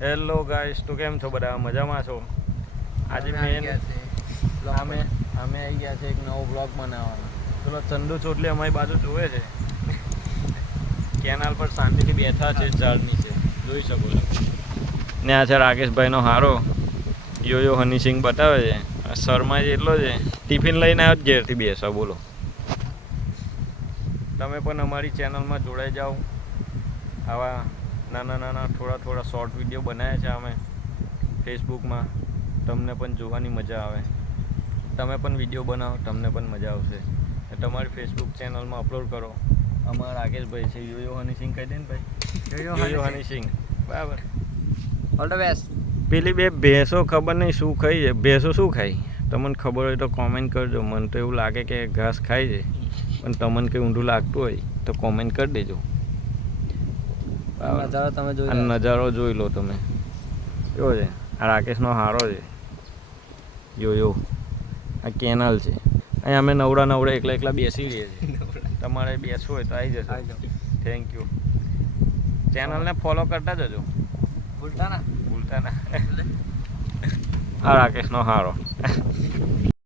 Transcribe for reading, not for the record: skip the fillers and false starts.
Hello guys, તો કેમ છો બધા? મજામાં છો? આજે મેન અમે આવી ગયા છે એક નવો બ્લોગ બનાવવાનો. ચલો, ચંદુ ચોટલી અમારી બાજુ જોવે છે. કેનાલ પર શાંતિથી બેઠા છે ઝાડ નીચે, જોઈ શકો છો. ને આ છે રાકેશભાઈનો હારો, યો હની સિંગ બતાવે છે. શર્મા એટલો છે, ટિફિન લઈને આવ્યો ઘેરથી બેસવા. બોલો, તમે પણ અમારી ચેનલમાં જોડાઈ જાઓ. આવા નાના થોડા શોર્ટ વિડીયો બનાવ્યા છે અમે ફેસબુકમાં. તમને પણ જોવાની મજા આવે. તમે પણ વિડીયો બનાવો, તમને પણ મજા આવશે. તમારી ફેસબુક ચેનલમાં અપલોડ કરો. અમારા રાકેશભાઈ છે, યો હની સિંગ કહી દે ને ભાઈ. યો હની સિંગ, બરાબર. All the best. પેલી બે ભેંસો ખબર નહીં શું ખાઈ છે. ભેંસો શું ખાઈ તમને ખબર હોય તો કોમેન્ટ કરજો. મને તો એવું લાગે કે ઘાસ ખાય છે, પણ તમને કંઈ ઊંધું લાગતું હોય તો કોમેન્ટ કરી દેજો. નજારો જોઈ લો તમે. કેવો છે? આ રાકેશનો હારો છે. યો આ કેનાલ છે. અહીંયા અમે નવડા એકલા બેસી રહીએ છીએ. તમારે બેસવું હોય તો આવી જશો. Thank you. ચેનલને ફોલો કરતા જજો, ભૂલતા ના. આ રાકેશનો હારો.